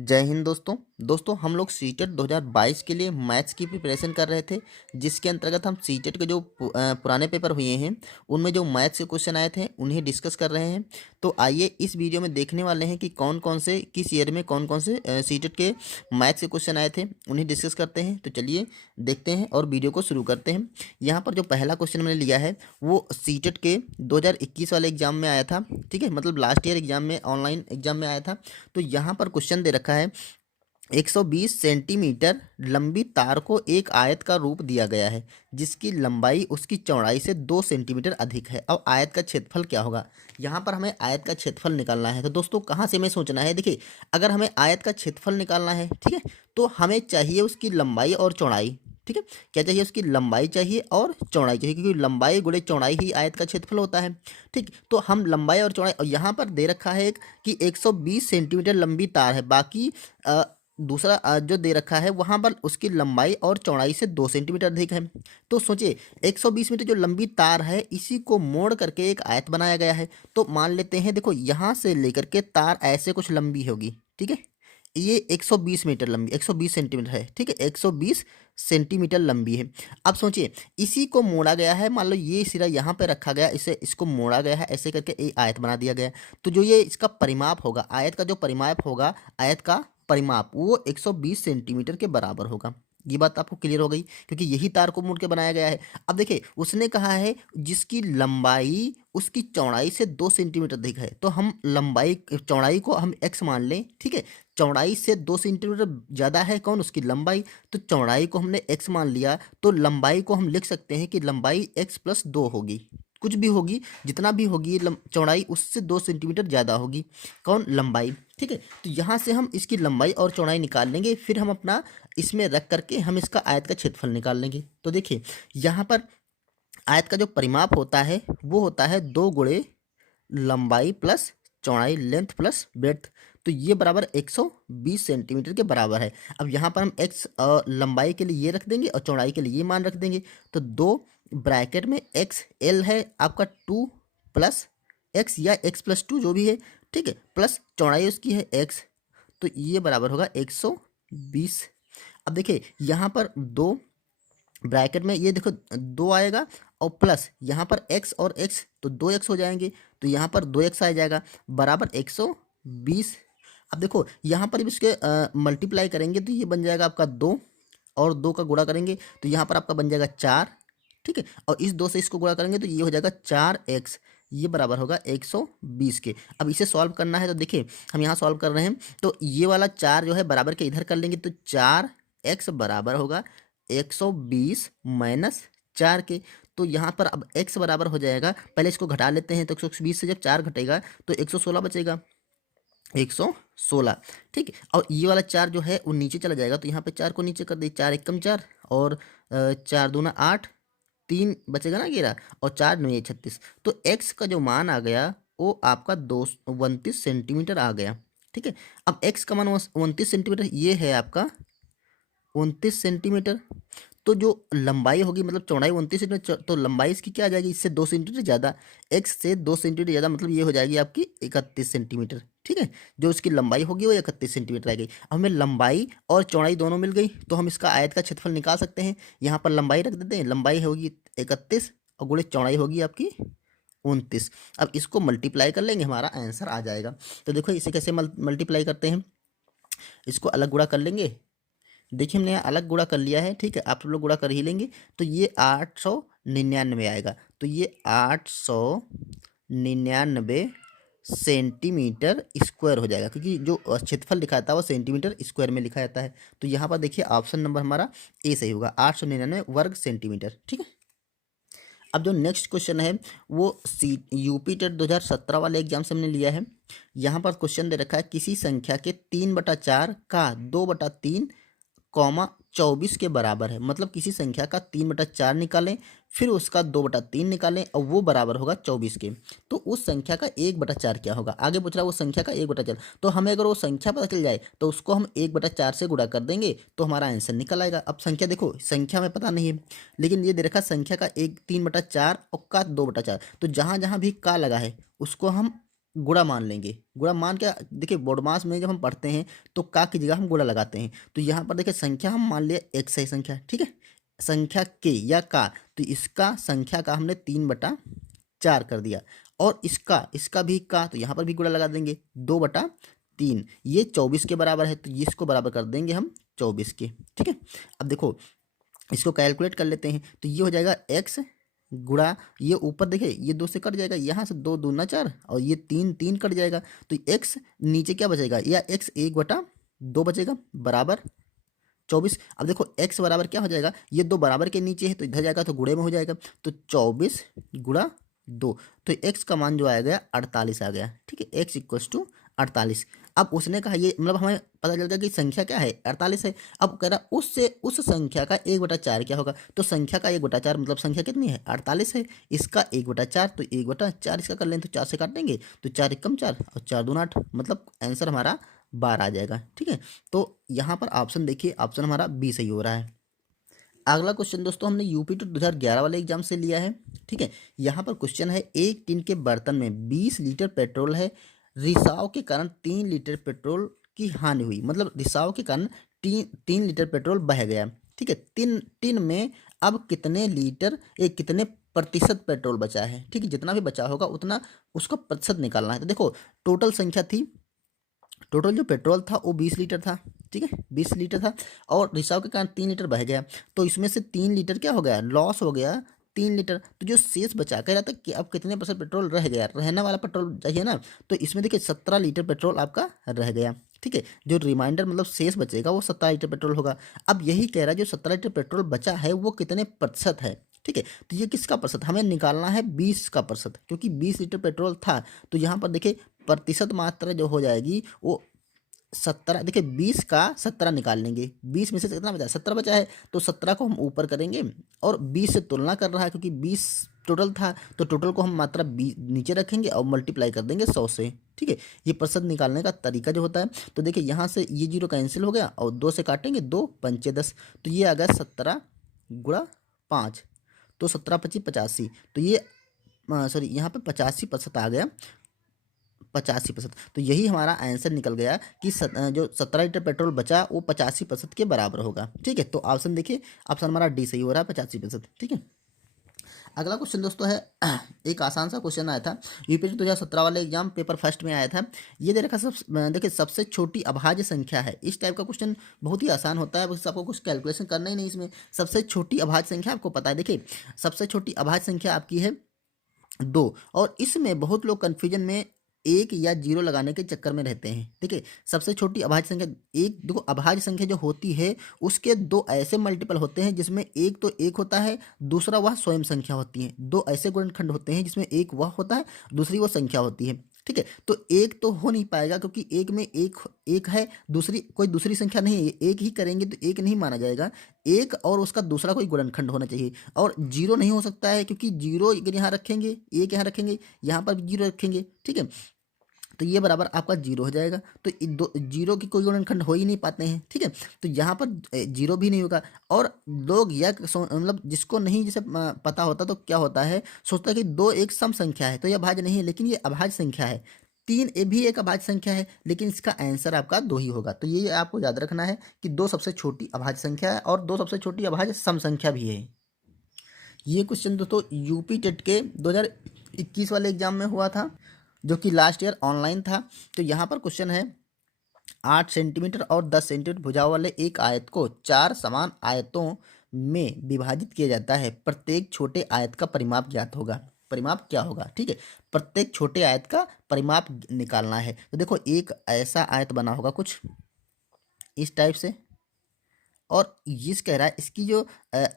जय हिंद दोस्तों। हम लोग सीटेट 2022 के लिए मैथ्स की प्रिपरेशन कर रहे थे, जिसके अंतर्गत हम सीटेट के जो पुराने पेपर हुए हैं उनमें जो मैथ्स के क्वेश्चन आए थे उन्हें डिस्कस कर रहे हैं। तो आइए इस वीडियो में देखने वाले हैं कि कौन कौन से किस ईयर में कौन कौन से सीटेट के मैथ्स के क्वेश्चन आए थे, उन्हें डिस्कस करते हैं। तो चलिए देखते हैं और वीडियो को शुरू करते हैं। यहाँ पर जो पहला क्वेश्चन मैंने लिया है वो सीटेट के 2021 वाले एग्जाम में आया था। ठीक है, मतलब लास्ट ईयर एग्जाम में, ऑनलाइन एग्जाम में आया था। तो यहाँ पर क्वेश्चन दे रखा है 120 सेंटीमीटर लंबी तार को एक आयत का रूप दिया गया है जिसकी लंबाई उसकी चौड़ाई से 2 सेंटीमीटर अधिक है। अब आयत का क्षेत्रफल क्या होगा? यहाँ पर हमें आयत का क्षेत्रफल निकालना है। तो दोस्तों कहाँ से हमें सोचना है? देखिए, अगर हमें आयत का क्षेत्रफल निकालना है, ठीक है, तो हमें चाहिए उसकी लंबाई और चौड़ाई। ठीक है, क्या चाहिए? उसकी लंबाई चाहिए और चौड़ाई चाहिए, क्योंकि लंबाई गुणे चौड़ाई ही आयत का क्षेत्रफल होता है। ठीक, तो हम लंबाई और चौड़ाई, और यहाँ पर दे रखा है कि 120 सेंटीमीटर लंबी तार है, बाकी दूसरा जो दे रखा है वहाँ पर उसकी लंबाई और चौड़ाई से 2 सेंटीमीटर अधिक है। तो सोचिए 120 मीटर जो लंबी तार है इसी को मोड़ करके एक आयत बनाया गया है। तो मान लेते हैं, देखो यहाँ से लेकर के तार ऐसे कुछ लंबी होगी। ठीक है, ये 120 मीटर लंबी, 120 सेंटीमीटर है। ठीक है, 120 सेंटीमीटर लंबी है। अब सोचिए इसी को मोड़ा गया है, मान लो ये सिरा यहाँ पे रखा गया, इसे इसको मोड़ा गया है, ऐसे करके एक आयत बना दिया गया। तो जो ये इसका परिमाप होगा, आयत का जो परिमाप होगा, आयत का परिमाप वो 120 सेंटीमीटर के बराबर होगा। ये बात आपको क्लियर हो गई, क्योंकि यही तार को मोड़ के बनाया गया है। अब देखिए उसने कहा है जिसकी लंबाई उसकी चौड़ाई से 2 सेंटीमीटर अधिक है, तो हम लंबाई चौड़ाई को हम x मान लें। ठीक है, चौड़ाई से 2 सेंटीमीटर ज़्यादा है कौन? उसकी लंबाई। तो चौड़ाई को हमने x मान लिया, तो लंबाई को हम लिख सकते हैं कि लंबाई x + 2 होगी। कुछ भी होगी, जितना भी होगी चौड़ाई उससे 2 सेंटीमीटर ज़्यादा होगी। कौन? लंबाई। ठीक है, तो यहाँ से हम इसकी लंबाई और चौड़ाई निकाल लेंगे, फिर हम अपना इसमें रख करके हम इसका आयत का क्षेत्रफल निकाल लेंगे। तो देखिए यहाँ पर आयत का जो परिमाप होता है वो होता है 2 गुणे लंबाई प्लस चौड़ाई, लेंथ प्लस ब्रेड्थ। तो ये बराबर 120 सेंटीमीटर के बराबर है। अब यहाँ पर हम x लंबाई के लिए ये रख देंगे और चौड़ाई के लिए ये मान रख देंगे। तो 2 ब्रैकेट में x l है आपका 2 प्लस x या x + 2 जो भी है। ठीक है, प्लस चौड़ाई उसकी है x, तो ये बराबर होगा 120। अब देखिए यहाँ पर 2 ब्रैकेट में ये देखो 2 आएगा और प्लस यहाँ पर x और x, तो 2x हो जाएंगे, तो यहाँ पर 2x आ जाएगा बराबर 120। अब देखो यहाँ पर भी इसके मल्टीप्लाई करेंगे तो ये बन जाएगा आपका 2, और 2 का गुणा करेंगे तो यहाँ पर आपका बन जाएगा 4। ठीक है, और इस 2 से इसको गुणा करेंगे तो ये हो जाएगा 4x, ये बराबर होगा 120 के। अब इसे सॉल्व करना है, तो देखिए हम यहाँ सॉल्व कर रहे हैं, तो ये वाला 4 जो है बराबर के इधर कर लेंगे, तो 4x बराबर होगा 120 माइनस 4 के। तो यहाँ पर अब x बराबर हो जाएगा, पहले इसको घटा लेते हैं, तो 120 से जब 4 घटेगा तो 116 बचेगा, 116। ठीक है, और ये वाला 4 जो है वो नीचे चला जाएगा, तो यहाँ पे 4 को नीचे कर दे, 4 एकम 4 और 4 दूना 8, 3 बचेगा ना गिरा, और 4 9 36। तो x का जो मान आ गया वो आपका 29 सेंटीमीटर आ गया। ठीक है, अब x का मान 29 सेंटीमीटर ये है आपका 29 सेंटीमीटर। तो जो लंबाई होगी, मतलब चौड़ाई 29 सेंटीमीटर, तो लंबाई इसकी क्या आ जाएगी? इससे 2 सेंटीमीटर ज़्यादा, x से 2 सेंटीमीटर ज़्यादा, मतलब ये हो जाएगी आपकी 31 सेंटीमीटर। ठीक है, जो इसकी लंबाई होगी वो 31 सेंटीमीटर आ गई। अब हमें लंबाई और चौड़ाई दोनों मिल गई, तो हम इसका आयत का क्षेत्रफल निकाल सकते हैं। यहाँ पर लंबाई रख देते हैं, लंबाई होगी 31 और गुणे चौड़ाई होगी आपकी 29। अब इसको मल्टीप्लाई कर लेंगे, हमारा आंसर आ जाएगा। तो देखो इसे कैसे मल्टीप्लाई करते हैं, इसको अलग गुणा कर लेंगे। देखिए हमने यहाँ अलग गुणा कर लिया है। ठीक है, आप लोग गुणा कर ही लेंगे, तो ये 899 आएगा। तो ये 899 सेंटीमीटर स्क्वायर हो जाएगा, क्योंकि जो क्षेत्रफल लिखा था वो सेंटीमीटर स्क्वायर में लिखा जाता है। तो यहाँ पर देखिए ऑप्शन नंबर हमारा ए सही होगा, 899 वर्ग सेंटीमीटर। ठीक है, अब जो नेक्स्ट क्वेश्चन है वो यूपी टेट 2017 वाले एग्जाम से हमने लिया है। यहाँ पर क्वेश्चन दे रखा है किसी संख्या के 3/4 का 2/3 कॉमा 24 के बराबर है। मतलब किसी संख्या का 3/4 निकालें, फिर उसका 2/3 निकालें और वो बराबर होगा 24 के। तो उस संख्या का 1/4 क्या होगा? आगे पूछ रहा है वो संख्या का 1/4। तो हमें अगर वो संख्या पता चल जाए तो उसको हम 1/4 से गुणा कर देंगे तो हमारा आंसर निकल आएगा। अब संख्या देखो, संख्या हमें पता नहीं है, लेकिन ये दे रखा संख्या का 3/4 और का 2/4, तो जहाँ जहाँ भी का लगा है उसको हम गुणा मान लेंगे। गुणा मान क्या, देखिए बोडमास में जब हम पढ़ते हैं तो का की जगह हम गुणा लगाते हैं। तो यहाँ पर देखिए संख्या हम मान लिया एक सही संख्या, ठीक है, संख्या के या का, तो इसका संख्या का हमने 3/4 कर दिया, और इसका इसका भी का, तो यहाँ पर भी गुणा लगा देंगे 2/3। ये 24 के बराबर है, तो इसको बराबर कर देंगे हम 24 के, ठीक है। अब देखो इसको कैलकुलेट कर लेते हैं, तो ये हो जाएगा x गुणा, ये ऊपर देखिए ये 2 से कट जाएगा, यहाँ से 2 दूना 4, और ये 3 3 कट जाएगा, तो x नीचे क्या बचेगा, या x 1/2 बचेगा बराबर 24। अब देखो x बराबर क्या हो जाएगा, ये 2 बराबर के नीचे है तो इधर जाएगा तो गुणे में हो जाएगा, तो 24 गुणा 2, तो x का मान जो आ गया 48 आ गया, ठीक है, x इक्वल्स टू 48। अब उसने कहा ये मतलब हमें पता चल गया कि संख्या क्या है 48 है। अब कह रहा उससे उस संख्या का 1/4 क्या होगा, तो संख्या का 1/4 मतलब संख्या कितनी है 48 है, इसका 1/4, तो 1/4 इसका कर लें तो 4 से काट देंगे, तो 4 एकम 4 और 4 दूना 8, मतलब आंसर हमारा 12 आ जाएगा, ठीक है। तो यहाँ पर ऑप्शन देखिए, ऑप्शन हमारा बी सही हो रहा है। अगला क्वेश्चन दोस्तों हमने यूपी टू 2011 वाले एग्जाम से लिया है, ठीक है। यहाँ पर क्वेश्चन है, एक टीन के बर्तन में 20 लीटर पेट्रोल है, रिसाव के कारण 3 लीटर पेट्रोल की हानि हुई, मतलब रिसाव के कारण 3 लीटर पेट्रोल बह गया, ठीक है। तीन टीन में अब कितने लीटर, एक कितने प्रतिशत पेट्रोल बचा है, ठीक है, जितना भी बचा होगा उतना उसका प्रतिशत निकालना है। तो देखो टोटल संख्या थी, टोटल जो पेट्रोल था वो 20 लीटर था, ठीक है, 20 लीटर था, और रिसाव के कारण 3 लीटर बह गया, तो इसमें से 3 लीटर क्या हो गया, लॉस हो गया 3 लीटर, तो जो शेष बचा कह रहा था कि अब कितने परसेंट पेट्रोल रह गया, रहने वाला पेट्रोल चाहिए ना, तो इसमें देखिए 17 लीटर पेट्रोल आपका रह गया, ठीक है। जो रिमाइंडर मतलब शेष बचेगा वो 17 लीटर पेट्रोल होगा। अब यही कह रहा है जो 17 लीटर पेट्रोल बचा है वो कितने प्रतिशत है, ठीक है, तो ये किसका प्रतिशत हमें निकालना है, 20 का प्रतिशत, क्योंकि 20 लीटर पेट्रोल था, तो यहाँ पर देखिए प्रतिशत मात्रा जो हो जाएगी वो 17, देखिए 20 का 17 निकाल लेंगे, 20 में से कितना बचा है 17 बचा है, तो 17 को हम ऊपर करेंगे, और 20 से तुलना कर रहा है क्योंकि 20 टोटल था, तो टोटल को हम मात्रा 20 नीचे रखेंगे और मल्टीप्लाई कर देंगे 100 से, ठीक है। ये प्रतिशत निकालने का तरीका जो होता है, तो देखिए यहाँ से ये जीरो कैंसिल हो गया और 2 से काटेंगे, 2 पंचे 10, तो ये आ गया 17 गुणा 5, तो 17 पच्चीस 85, तो ये सॉरी यहाँ पे 85% आ गया, 85%, तो यही हमारा आंसर निकल गया कि जो 17 लीटर पेट्रोल बचा वो 85% के बराबर होगा, ठीक है। तो ऑप्शन देखिए, ऑप्शन हमारा डी सही हो रहा है 85%, ठीक है। अगला क्वेश्चन दोस्तों है एक आसान सा क्वेश्चन आया था यूपीएससी 2017 वाले एग्जाम पेपर फर्स्ट में आया था। ये दे रखा देखिए सबसे छोटी अभाज्य संख्या है, इस टाइप का क्वेश्चन बहुत ही आसान होता है, बस आपको कुछ कैलकुलेशन करना ही नहीं इसमें। सबसे छोटी अभाज्य संख्या आपको पता है, देखिए सबसे छोटी अभाज्य संख्या आपकी है 2, और इसमें बहुत लोग कन्फ्यूजन में एक या जीरो लगाने के चक्कर में रहते हैं। देखिए सबसे छोटी अभाज्य संख्या एक, देखो अभाज्य संख्या जो होती है उसके दो ऐसे मल्टीपल होते हैं जिसमें एक तो एक होता है, दूसरा वह स्वयं संख्या होती है। दो ऐसे गुणनखंड होते हैं जिसमें एक वह होता है, दूसरी वो संख्या होती है, ठीक है। तो एक तो हो नहीं पाएगा क्योंकि एक में एक एक है, दूसरी कोई दूसरी संख्या नहीं है, एक ही करेंगे तो एक नहीं माना जाएगा, एक और उसका दूसरा कोई गुणनखंड होना चाहिए। और जीरो नहीं हो सकता है क्योंकि जीरो अगर यहाँ रखेंगे, एक यहाँ रखेंगे, यहाँ पर भी जीरो रखेंगे, ठीक है, तो ये बराबर आपका जीरो हो जाएगा। तो दो जीरो की कोई गुणनखंड हो ही नहीं पाते हैं, ठीक है, तो यहाँ पर जीरो भी नहीं होगा। और लोग यह मतलब जिसको नहीं जैसे पता होता तो क्या होता है, सोचता है कि दो एक सम संख्या है तो यह अभाज्य नहीं है, लेकिन ये अभाज्य संख्या है। तीन ये भी एक अभाज्य संख्या है, लेकिन इसका आंसर आपका दो ही होगा। तो ये आपको याद रखना है कि दो सबसे छोटी अभाज्य संख्या है और दो सबसे छोटी अभाज्य सम संख्या भी है। ये क्वेश्चन दोस्तों यूपी टेट के 2021 वाले एग्जाम में हुआ था, जो कि लास्ट ईयर ऑनलाइन था। तो यहाँ पर क्वेश्चन है 8 सेंटीमीटर और 10 सेंटीमीटर भुजाओं वाले एक आयत को 4 समान आयतों में विभाजित किया जाता है, प्रत्येक छोटे आयत का परिमाप ज्ञात होगा। परिमाप क्या होगा, ठीक है, प्रत्येक छोटे आयत का परिमाप निकालना है। तो देखो एक ऐसा आयत बना होगा कुछ इस टाइप से, और ये कह रहा है इसकी जो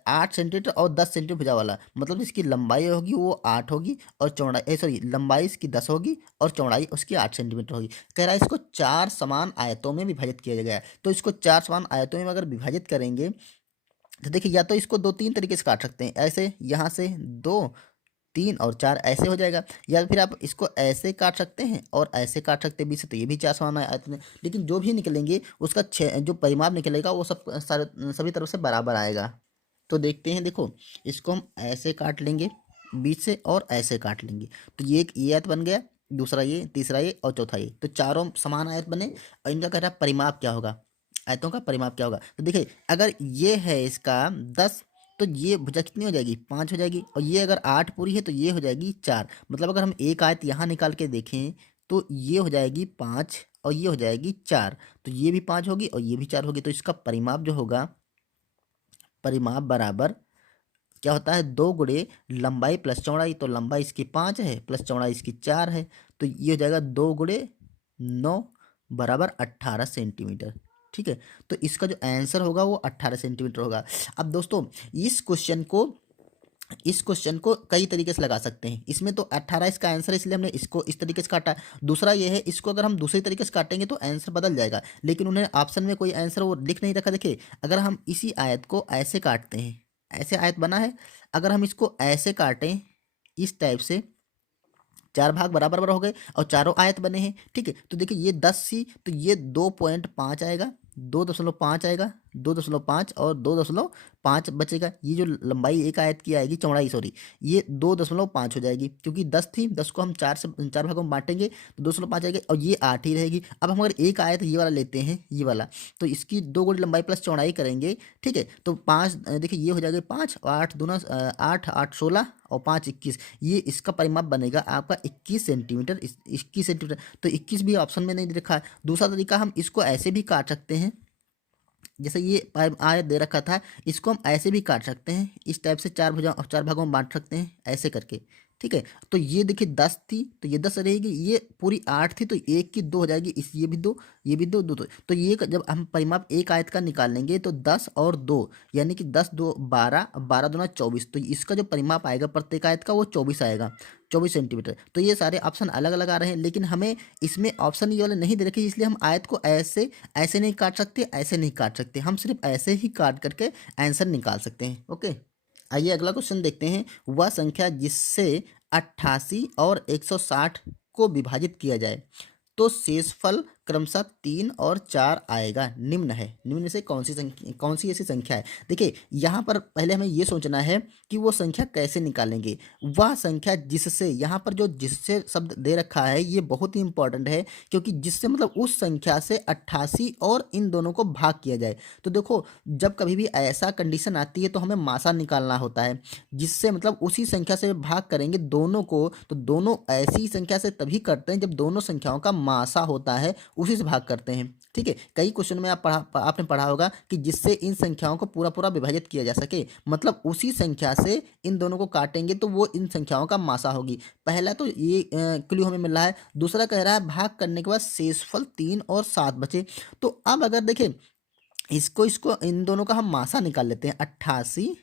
8 सेंटीमीटर और 10 सेंटीमीटर भुजा वाला, मतलब इसकी लंबाई होगी वो 8 होगी और चौड़ाई सॉरी लंबाई इसकी 10 होगी और चौड़ाई उसकी 8 सेंटीमीटर होगी। कह रहा है इसको 4 समान आयतों में विभाजित किया गया है। तो इसको 4 समान आयतों में अगर विभाजित करेंगे तो देखिए या तो इसको 2-3 तरीके से काट सकते हैं, ऐसे यहाँ से 2 3 और 4 ऐसे हो जाएगा, या फिर आप इसको ऐसे काट सकते हैं और ऐसे काट सकते हैं बीच से, तो ये भी 4 समान आयत में। लेकिन जो भी निकलेंगे उसका जो परिमाप निकलेगा वो सब सारे सभी तरफ से बराबर आएगा। तो देखते हैं, देखो इसको हम ऐसे काट लेंगे बीच से और ऐसे काट लेंगे, तो ये एक ये आयत बन गया। दूसरा ये, तीसरा ये और चौथा ये। तो चारों समान आयत बने और इनका कह रहा है परिमाप क्या होगा, आयतों का परिमाप क्या होगा। तो देखिए अगर ये है इसका 10 तो ये भुजा कितनी हो जाएगी, 5 हो जाएगी। और ये अगर 8 पूरी है तो ये हो जाएगी 4। मतलब अगर हम एक आयत यहाँ निकाल के देखें तो ये हो जाएगी 5 और ये हो जाएगी 4। तो ये भी 5 होगी और ये भी 4 होगी। तो इसका परिमाप जो होगा, परिमाप बराबर क्या होता है, 2 गुणे लंबाई प्लस चौड़ाई। तो लंबाई इसकी 5 है प्लस चौड़ाई इसकी 4 है। तो ये हो जाएगा 2 गुणे 9 बराबर 18 सेंटीमीटर। ठीक है, तो इसका जो आंसर होगा वो 18 सेंटीमीटर होगा। अब दोस्तों इस क्वेश्चन को कई तरीके से लगा सकते हैं। इसमें तो 18 इसका आंसर है, इसलिए हमने इसको इस तरीके से काटा। दूसरा ये है, इसको अगर हम दूसरे तरीके से काटेंगे तो आंसर बदल जाएगा, लेकिन उन्होंने ऑप्शन में कोई आंसर वो लिख नहीं रखा। देखिए अगर हम इसी आयत को ऐसे काटते हैं, ऐसे आयत बना है, अगर हम इसको ऐसे काटें इस टाइप से, 4 भाग बराबर बराबर हो गए और चारों आयत बने हैं। ठीक है, तो देखिए ये 10 सी, तो ये 2.5 आएगा, 2.5 आएगा, 2.5 और 2.5 बचेगा। ये जो लंबाई एक आयत की आएगी, चौड़ाई सॉरी, ये 2.5 हो जाएगी, क्योंकि 10 थी, 10 को हम 4 भागों में बांटेंगे तो 2.5 आएगी और ये 8 ही रहेगी। अब हम अगर एक आयत ये वाला लेते हैं, ये वाला, तो इसकी 2 गुणी लंबाई प्लस चौड़ाई करेंगे। ठीक है, तो 5 देखिए ये हो जाएगा 5 और 8 दूना 8, 8 16 और 5 21। ये इसका परिमाप बनेगा आपका 21 सेंटीमीटर, 21 सेंटीमीटर। तो 21 भी ऑप्शन में नहीं लिखा है। दूसरा तरीका, हम इसको ऐसे भी काट सकते हैं, जैसे ये आयत दे रखा था, इसको हम ऐसे भी काट सकते हैं, इस टाइप से 4 भागों में बांट सकते हैं ऐसे करके। ठीक है, तो ये देखिए 10 थी तो ये 10 रहेगी, ये पूरी 8 थी तो एक की 2 हो जाएगी, इस ये भी 2, ये भी 2, 2 तो ये जब हम परिमाप एक आयत का निकाल लेंगे तो 10 और 2 यानी कि 10 2 12, 12 दूना 24। तो इसका जो परिमाप आएगा प्रत्येक आयत का वो 24 आएगा, 24 सेंटीमीटर। तो ये सारे ऑप्शन अलग अलग आ रहे हैं, लेकिन हमें इसमें ऑप्शन ये वाले नहीं दे रखे, इसलिए हम आयत को ऐसे ऐसे नहीं काट सकते, ऐसे नहीं काट सकते, हम सिर्फ ऐसे ही काट करके आंसर निकाल सकते हैं। ओके, आइए अगला क्वेश्चन देखते हैं। वह संख्या जिससे 88 और 160 को विभाजित किया जाए तो शेषफल क्रमशः 3 और 4 आएगा, निम्न है। निम्न से कौन सी संख्या, कौन सी ऐसी संख्या है। देखिए यहाँ पर पहले हमें ये सोचना है कि वो संख्या कैसे निकालेंगे। वह संख्या जिससे, यहाँ पर जो जिससे शब्द दे रखा है ये बहुत ही इंपॉर्टेंट है, क्योंकि जिससे मतलब उस संख्या से 88 और इन दोनों को भाग किया जाए। तो देखो जब कभी भी ऐसा कंडीशन आती है तो हमें मासा निकालना होता है, जिससे मतलब उसी संख्या से भाग करेंगे दोनों को, तो दोनों ऐसी संख्या से तभी करते हैं जब दोनों संख्याओं का मासा होता है, उसी से भाग करते हैं। ठीक है, कई क्वेश्चन में आपने पढ़ा होगा कि जिससे इन संख्याओं को पूरा पूरा विभाजित किया जा सके, मतलब उसी संख्या से इन दोनों को काटेंगे तो वो इन संख्याओं का मासा होगी। पहला तो ये क्लू हमें मिल रहा है। दूसरा कह रहा है भाग करने के बाद शेषफल 3 और 7 बचे। तो अब अगर देखें इसको इसको इन दोनों का हम मासा निकाल लेते हैं, 88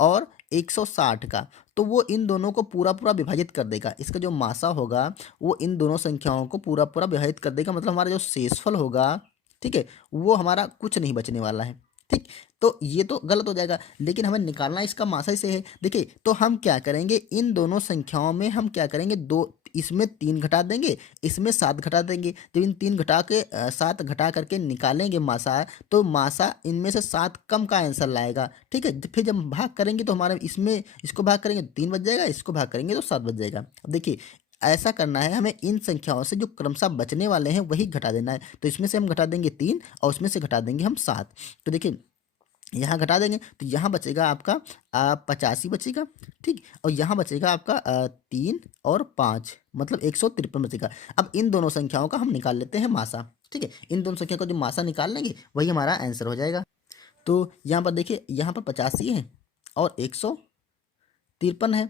और 160 का, तो वो इन दोनों को पूरा पूरा विभाजित कर देगा। इसका जो मासा होगा वो इन दोनों संख्याओं को पूरा पूरा विभाजित कर देगा, मतलब हमारा जो शेषफल होगा, ठीक है, वो हमारा कुछ नहीं बचने वाला है। ठीक, तो ये तो गलत हो जाएगा, लेकिन हमें निकालना इसका मासा ही से है। देखिए तो हम क्या करेंगे, इन दोनों संख्याओं में हम क्या करेंगे, दो इसमें 3 घटा देंगे, इसमें 7 घटा देंगे। जब इन 3 घटा के 7 घटा करके निकालेंगे मासा, तो मासा इनमें से 7 कम का आंसर लाएगा। ठीक है, फिर जब भाग करेंगे तो हमारा इसमें इसको भाग करेंगे तो 3 बच जाएगा, इसको भाग करेंगे तो 7 बच जाएगा। अब देखिए ऐसा करना है हमें, इन संख्याओं से जो क्रमशः बचने वाले हैं वही घटा देना है। तो इसमें से हम घटा देंगे 3 और उसमें से घटा देंगे हम 7। तो देखिए यहाँ घटा देंगे तो यहाँ बचेगा आपका 85 बचेगा। ठीक, और यहाँ बचेगा आपका 3 और 5, मतलब 153 बचेगा। अब इन दोनों संख्याओं का हम निकाल लेते हैं मासा। ठीक है, इन दोनों संख्या का जो मासा निकाल लेंगे वही हमारा आंसर हो जाएगा। तो यहाँ पर देखिए, यहाँ पर 85 है और 153 है।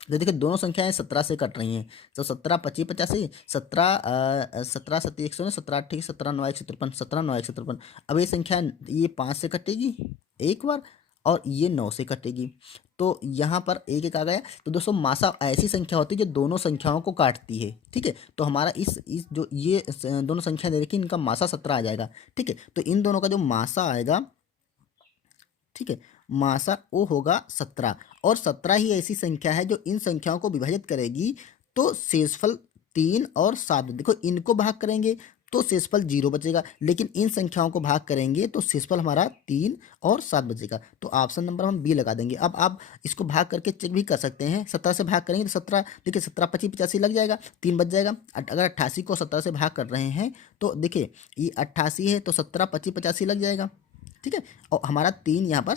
तो देखिए दोनों संख्याएं 17 से कट रही हैं, तो 17 25 85, 17 सत्ती 100, 17 8 17 9 153, 17 9 153। अब ये संख्या ये 5 से कटेगी एक बार और ये 9 से कटेगी, तो यहाँ पर एक एक आ गया। तो दोस्तों मासा ऐसी संख्या होती है जो दोनों संख्याओं को काटती है। ठीक है, तो हमारा इस जो ये दोनों संख्या दे रखी इनका मासा 17 आ जाएगा। ठीक है, तो इन दोनों का जो मासा आएगा, ठीक है, मासा वो होगा 17, और 17 ही ऐसी संख्या है जो इन संख्याओं को विभाजित करेगी। तो शेषफल 3 और 7, देखो इनको भाग करेंगे तो शेषफल 0 बचेगा, लेकिन इन संख्याओं को भाग करेंगे तो शेषफल हमारा 3 और 7 बचेगा। तो ऑप्शन नंबर हम बी लगा देंगे। अब आप इसको भाग करके चेक भी कर सकते हैं। 17 से भाग करेंगे तो 17, देखिए 17 25 85 लग जाएगा, 3 बच जाएगा। अगर 88 को 17 से भाग कर रहे हैं तो देखिए ये 88 है तो 17 25 85 लग जाएगा, ठीक है। और हमारा 3 यहाँ पर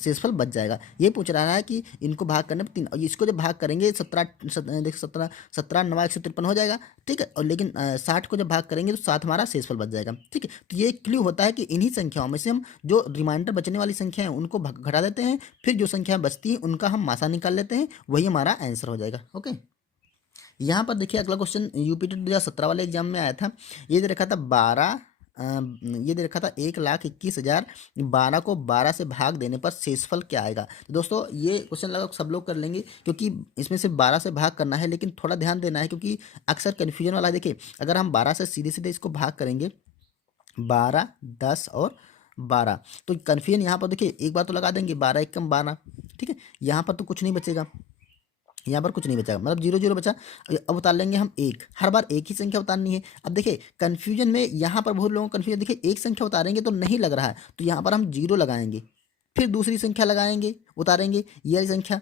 शेषफल बच जाएगा। ये पूछ रहा है कि इनको भाग करने पर 3, और इसको जब भाग करेंगे 17 देख 17 17 9 153 हो जाएगा, ठीक है। और लेकिन 60 को जब भाग करेंगे तो 7 हमारा शेषफल बच जाएगा, ठीक है। तो ये क्ल्यू होता है कि इन्हीं संख्याओं में से हम जो रिमाइंडर बचने वाली संख्या है उनको घटा देते हैं, फिर जो संख्या बचती है उनका हम मासा निकाल लेते हैं, वही हमारा आंसर हो जाएगा। ओके, यहाँ पर देखिए अगला क्वेश्चन यूपीटी 2017 वाले एग्जाम में आया था। ये दे रखा था 12, ये दे रखा था 1,21,000, 12 को 12 से भाग देने पर शेषफल क्या आएगा। तो दोस्तों ये क्वेश्चन लगभग सब लोग कर लेंगे, क्योंकि इसमें से 12 से भाग करना है, लेकिन थोड़ा ध्यान देना है क्योंकि अक्सर कन्फ्यूजन वाला। देखिए अगर हम 12 से सीधे सीधे इसको भाग करेंगे 12, 10 और 12, तो कन्फ्यूजन यहाँ पर देखिए एक बार तो लगा देंगे 12 एकम 12, ठीक है। यहाँ पर तो कुछ नहीं बचेगा, यहाँ पर कुछ नहीं बचा, मतलब 0 0 बचा। अब उतार लेंगे हम एक, हर बार एक ही संख्या उतारनी है। अब देखिए कन्फ्यूजन में यहाँ पर बहुत लोगों को कन्फ्यूजन, देखिए एक संख्या उतारेंगे तो नहीं लग रहा है, तो यहाँ पर हम 0 लगाएंगे, फिर दूसरी संख्या लगाएंगे, उतारेंगे, ये वाली संख्या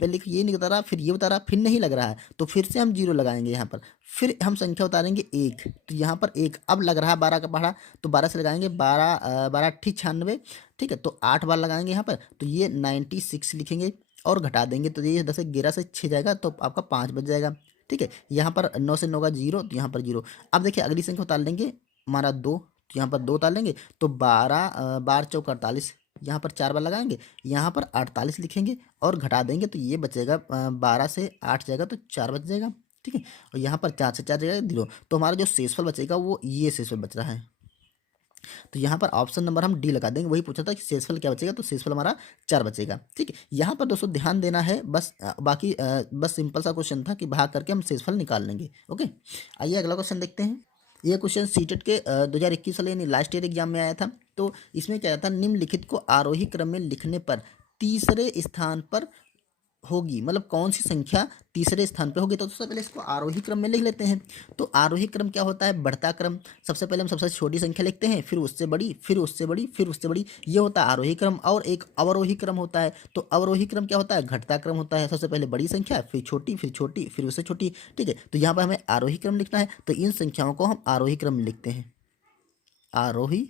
पहले ये नहीं उतारा, फिर ये उतारा, फिर नहीं लग रहा है, तो फिर से हम 0 लगाएंगे यहाँ पर, फिर हम संख्या उतारेंगे 1, तो यहाँ पर 1 अब लग रहा है 12 का पढ़ा, तो 12 से लगाएंगे 12 12 96, ठीक है। तो 8 बार लगाएंगे यहाँ पर, तो ये 96 लिखेंगे और घटा देंगे, तो ये 10 11 से 6 जाएगा, तो आपका 5 बच जाएगा, ठीक है। यहाँ पर 9 से 9 का 0, तो यहाँ पर 0। अब देखिए अगली संख्या उतार लेंगे हमारा 2, तो यहाँ पर 2 उतार लेंगे, तो 12 12 चौक 48, यहाँ पर 4 बार लगाएंगे, यहाँ पर 48 लिखेंगे और घटा देंगे, तो ये बचेगा 12 से 8 जाएगा तो 4 बच जाएगा, ठीक है। और यहाँ पर 4 से 4 जाएगा 0, तो हमारा जो शेषफल बचेगा वो ये शेषफल बच रहा है। तो यहाँ पर ऑप्शन नंबर हम डी लगा देंगे। वही पूछा था कि शेषफल क्या बचेगा, तो शेषफल हमारा 4 बचेगा, ठीक है। यहाँ पर दोस्तों ध्यान देना है बस, बाकी बस सिंपल सा क्वेश्चन था कि भाग करके हम शेषफल निकाल लेंगे। ओके, आइए अगला क्वेश्चन देखते हैं। ये क्वेश्चन सीटेट के 2021 वाले यानी लास्ट ईयर एग्जाम में आया था। तो इसमें क्या था, निम्नलिखित को आरोही क्रम में लिखने पर तीसरे स्थान पर होगी, मतलब कौन सी संख्या तीसरे स्थान पे होगी। तो सबसे पहले इसको आरोही क्रम में लिख लेते हैं। तो आरोही क्रम क्या होता है, बढ़ता क्रम। सबसे पहले हम सबसे छोटी संख्या लिखते हैं, फिर उससे बड़ी, फिर उससे बड़ी, फिर उससे बड़ी, ये होता है आरोही क्रम। और एक अवरोही क्रम होता है। तो अवरोही क्रम क्या होता है, घटता क्रम होता है। सबसे पहले बड़ी संख्या, फिर छोटी, फिर छोटी, फिर उससे छोटी, ठीक है। तो यहाँ पर हमें आरोही क्रम लिखना है, तो इन संख्याओं को हम आरोही क्रम में लिखते हैं, आरोही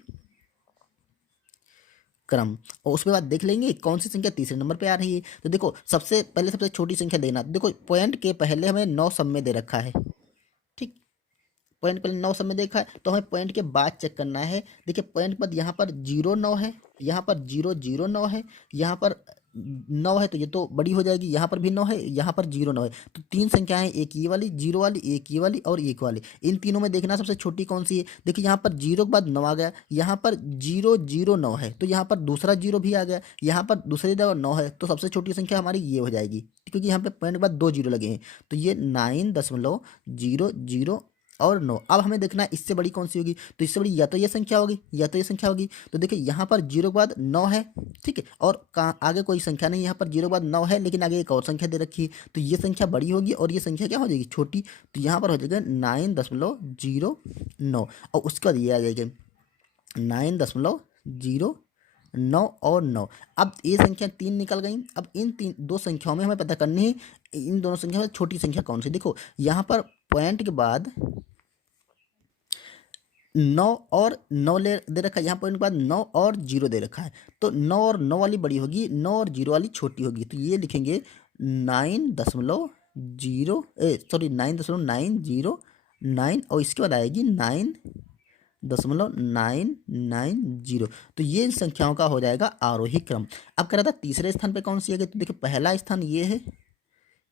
क्रम। और उसके बाद देख लेंगे कौन सी संख्या तीसरे नंबर पे आ रही है। तो देखो सबसे पहले सबसे छोटी संख्या देना। देखो पॉइंट के पहले हमें 9 सब में दे रखा है, ठीक। पॉइंट पहले 9 सब में देखा है, तो हमें पॉइंट के बाद चेक करना है। देखिए पॉइंट के बाद यहाँ पर 0 9 है, यहाँ पर 0 0 9 है, यहाँ पर 9 है, तो ये तो बड़ी हो जाएगी। यहाँ पर भी 9 है, यहाँ पर 0 9 है, तो 3 संख्याएं, एक ये वाली 0 वाली, एक ये वाली और एक वाली। इन तीनों में देखना सबसे छोटी कौन सी है। देखिए यहाँ पर 0 के बाद 9 आ गया, यहाँ पर 0 0 9 है, तो यहाँ पर दूसरा 0 भी आ गया, यहाँ पर दूसरी जगह 9 है, तो सबसे छोटी संख्या हमारी ये हो जाएगी, क्योंकि यहाँ पे पॉइंट के बाद 2 0 लगे हैं। तो ये 9.00 और 9। अब हमें देखना है इससे बड़ी कौन सी होगी। तो इससे बड़ी या तो ये संख्या होगी या तो ये संख्या होगी। तो देखिए यहाँ पर 0 के बाद 9 है, ठीक है, और कहाँ आगे कोई संख्या नहीं। यहाँ पर 0 के बाद 9 है, लेकिन आगे एक और संख्या दे रखी है, तो ये संख्या बड़ी होगी और ये संख्या क्या हो जाएगी, छोटी। तो यहाँ पर हो जाएगा 9.09, और उसके बाद ये आ जाएगा 9.09 और 9। अब ये संख्या 3 निकल गई। अब इन दो संख्याओं में हमें पता करनी है इन दोनों संख्या में छोटी संख्या कौन सी। देखो यहाँ पर पॉइंट के बाद 9 और 9 दे रखा है, यहाँ पॉइंट के बाद 9 और 0 दे रखा है, तो 9 और 9 वाली बड़ी होगी, 9 और 0 वाली छोटी होगी। तो ये लिखेंगे 9.909 और इसके बाद आएगी 9.990। तो ये इन संख्याओं का हो जाएगा आरोही क्रम। अब कह रहा था तीसरे स्थान पे कौन सी है, तो देखिए पहला स्थान ये है,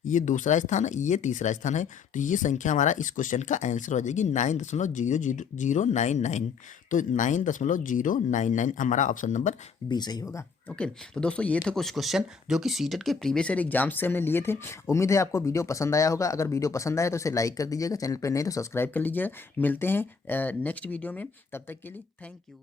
ये दूसरा स्थान है, ये तीसरा स्थान है। तो ये संख्या हमारा इस क्वेश्चन का आंसर हो जाएगी 9.0099। तो 9.099 हमारा ऑप्शन नंबर बी सही होगा। ओके, तो दोस्तों ये थे कुछ क्वेश्चन जो कि सीटेट के प्रीवियस ईयर एग्जाम से हमने लिए थे। उम्मीद है आपको वीडियो पसंद आया होगा। अगर वीडियो पसंद आया तो इसे लाइक कर दीजिएगा, चैनल पर नहीं तो सब्सक्राइब कर लीजिएगा। मिलते हैं नेक्स्ट वीडियो में, तब तक के लिए थैंक यू।